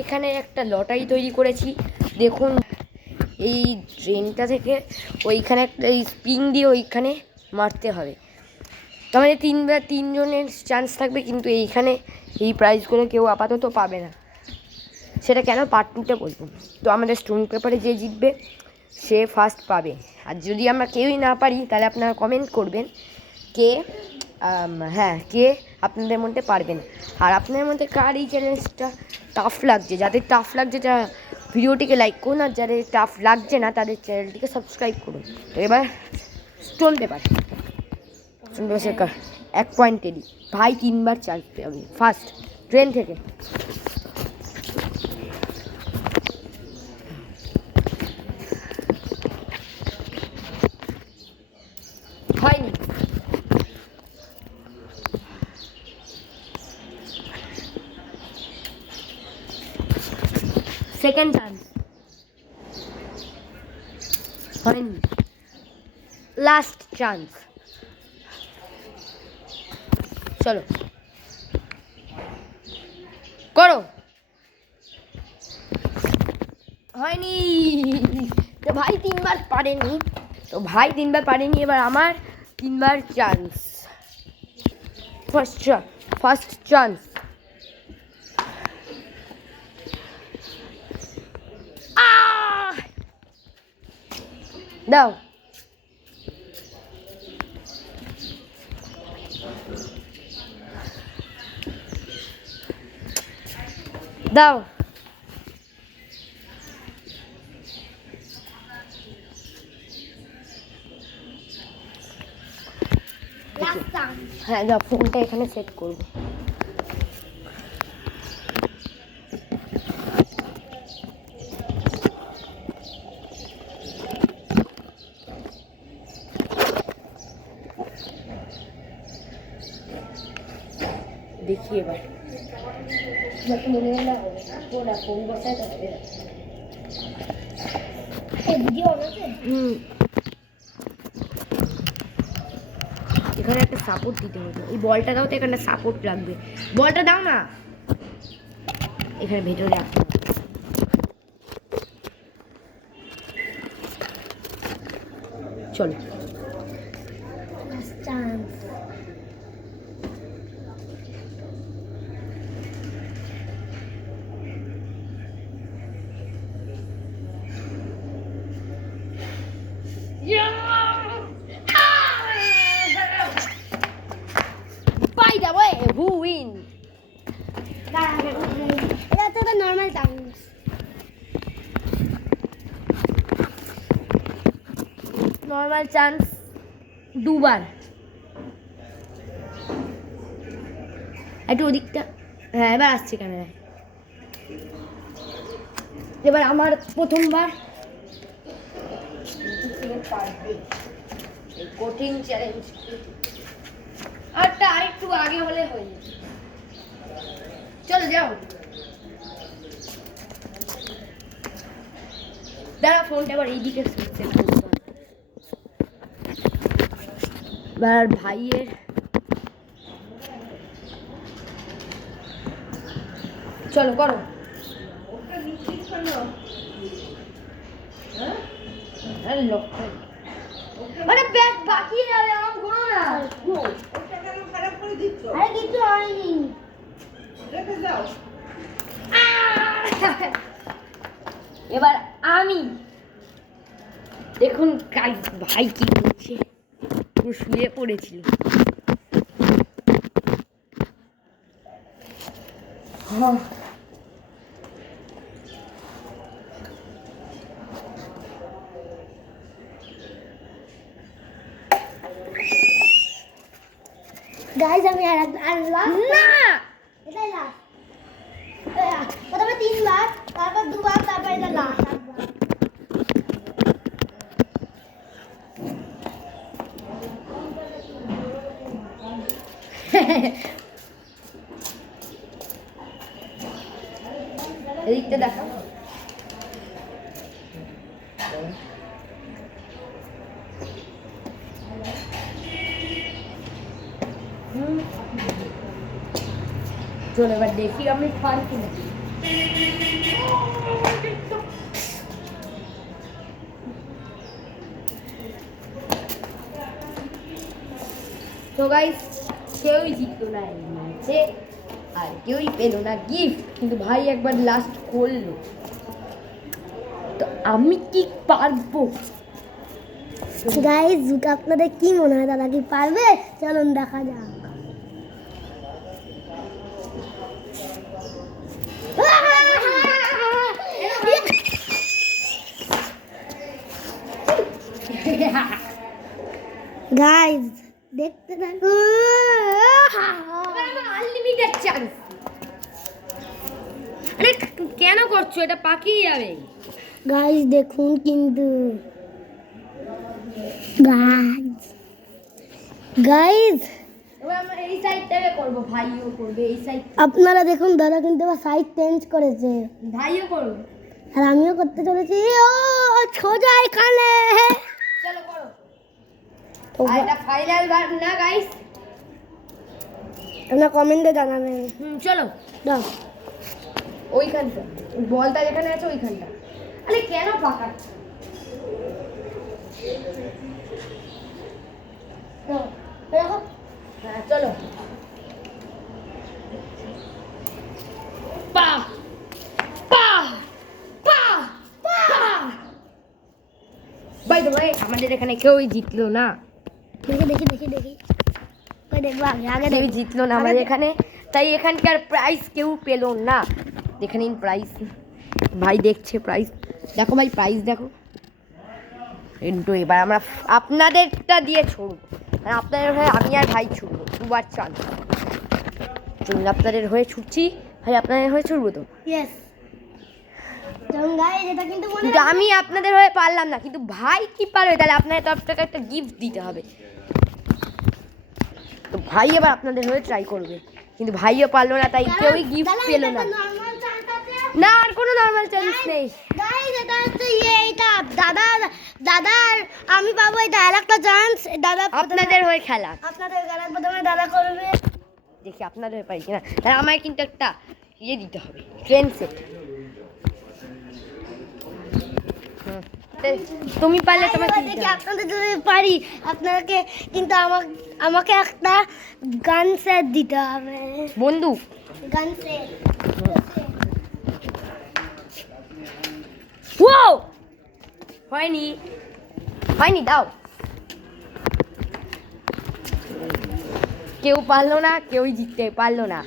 এখানে একটা লটারি তৈরি করেছি দেখুন। এই ট্রেনটা থেকে ওইখানে একটা এই স্প্রিং দিয়ে ওইখানে মারতে হবে। তো আমাদের তিনজনের চান্স থাকবে, কিন্তু এইখানে এই প্রাইজগুলো কেউ আপাতত পাবে না। সেটা কেন পার্ট 2-তে বলবো। তো আমাদের স্টোন পেপারে যে জিতবে সে ফার্স্ট পাবে। আর যদি আমরা কেউই না পারি তাহলে আপনারা কমেন্ট করবেন কে কে আপনাদের মধ্যে পারবেন। আর আপনাদের মধ্যে কার এই চ্যালেঞ্জটা টাফ লাগছে, যাদের টাফ লাগছে তারা ভিডিওটিকে লাইক করুন, আর যাদের টাফ লাগছে না তাদের চ্যানেলটিকে সাবস্ক্রাইব করুন। তো এবার স্টোন পেপার 1 পয়েন্টেরই ভাই 3বার চান্স পেয়ে ফার্স্ট ট্রেন থেকে। হয়নি। সেকেন্ড চান্স হয়নি। লাস্ট চান্স, চলো করো। হয়নি। তো ভাই 3বার পারেনি, এবার আমার 3বার চান্স। First chance. দাও। দাও। হ্যাঁ দাও, ফোনটা এখানে সেট করবো। দেখি এবার মনে হয় না ফোন বসায় থাকবে। এখানে একটা সাপোর্ট দিতে হবে। এই বলটা দাও তো, এখানে সাপোর্ট লাগবে। বলটা দাও না, এখানে ভেতরে রাখতে হবে। চলো by the way, who win? এটা তো নরমাল চান্স। নরমাল চান্স 2বার। একটু ওদিকটা, হ্যাঁ এবার আসছে ক্যামেরায়। এবার আমার প্রথমবার। কঠিন চ্যালেঞ্জ আরেকটু আগে হলে হয়ে যেত। চলো যাও। দাঁড়া, ফোনটা এবার এইদিকে এবার ভাইয়ের। চলো করো। মানে ব্যাগ বাকি যাবে, আমার কোনো না। আরে কিছু হয়নি, এবার আমি। দেখুন ভাই কি করছে, পুরো শুয়ে পড়েছিল। গাইস আমি আর লাস্ট না, এটাই লাস্ট। প্রথমে 3বার, তারপর 2বার, তারপর এটা লাস্ট। এদিকটা দেখো। চলো এবার দেখি আমি পারি কিনা। তো গাইস কেউই জিতলো না এই ম্যাচে, আর কেউই পেলো না গিফট, কিন্তু ভাই একবার লাস্ট করলো। তো আমি কি পারবো? গাইস আপনাদের কি মনে হয় দাদা কি পারবে? চলুন দেখা যাক। গাইস দেখতে থাকো। Unlimited chance. আরে কেন করছো এটা? পাকিয়ে যাবে। গাইস দেখুন কিন্তু গাইস গাইস এবার আমরা এই সাইড থেকে করবো, ভাইও করবে এই সাইড, আপনারা দেখুন দাদা কিন্তু আবার সাইড চেঞ্জ করেছে, ভাইও করবে। আর আমিও করতে চলেছি। ও সোজা এখানে। চলো করো। তো আর এটা ফাইনাল বার না গাইস? আপনারা কমেন্টে জানাবেন। চলো দাও ওইখানটা, বলটা যেখানে আছে ওইখানটা। আরে কেন পাকা? তো দেখো হ্যাঁ চলো। পা পা পা পা। বাই দ্য ওয়ে আমাদের এখানে কেউই জিতলো না। দেখি দেখি দেখি দেখি কই দেখবো আগে আগে কেউ দেখি। জিতলো না আমাদের এখানে, তাই এখানকার প্রাইস কেউ পেলো না। দেখে নিন প্রাইস, ভাই দেখছে প্রাইস, দেখো ভাই প্রাইস দেখো। কিন্তু এবার আমরা আপনাদেরটা দিয়ে ছুড়বো, মানে আপনাদের হয়ে আমি আর ভাই ছুড়বো, দুবার চান্স। চলুন আপনাদের হয়ে ছুটছি, ভাই আপনাদের হয়ে ছুড়বো তো। ইয়েস চলুন গাইস এটা কিন্তু মনে কিন্তু আমি আপনাদের হয়ে পারলাম না, কিন্তু ভাই কি পারবে? তাহলে আপনাদের তরফ থেকে একটা গিফট দিতে হবে। তো ভাই এবার আপনাদের হয়ে ট্রাই করবে, কিন্তু ভাইও পারলো না, তাই কেউই গিফট পেলো না। নরমাল চান্স আছে। না আর কোনো নর্মাল চান্স নেই। গাইস এটা হচ্ছে এইটা দাদা দাদার আমি পাবো এটা আরেকটা চান্স। দাদা আপনাদের হয়ে খেলা, আপনাদের গালার প্রথমে দাদা করবে। দেখি আপনাদের হয়ে পাই কিনা। তাহলে আমায় কিন্তু একটা ইয়ে দিতে হবে, ট্রেন সেট। তুমি পারলে তোমাকে এবার দেখি আপনাদের যদি পারি আপনাকে কিন্তু আমাকে একটা গান সেট দিতে হবে। বন্দুক। গান সেট ওয়াও হয়নি, হয়নি, দাও। কেউ পারলো না, কেউই জিততে পারলো না।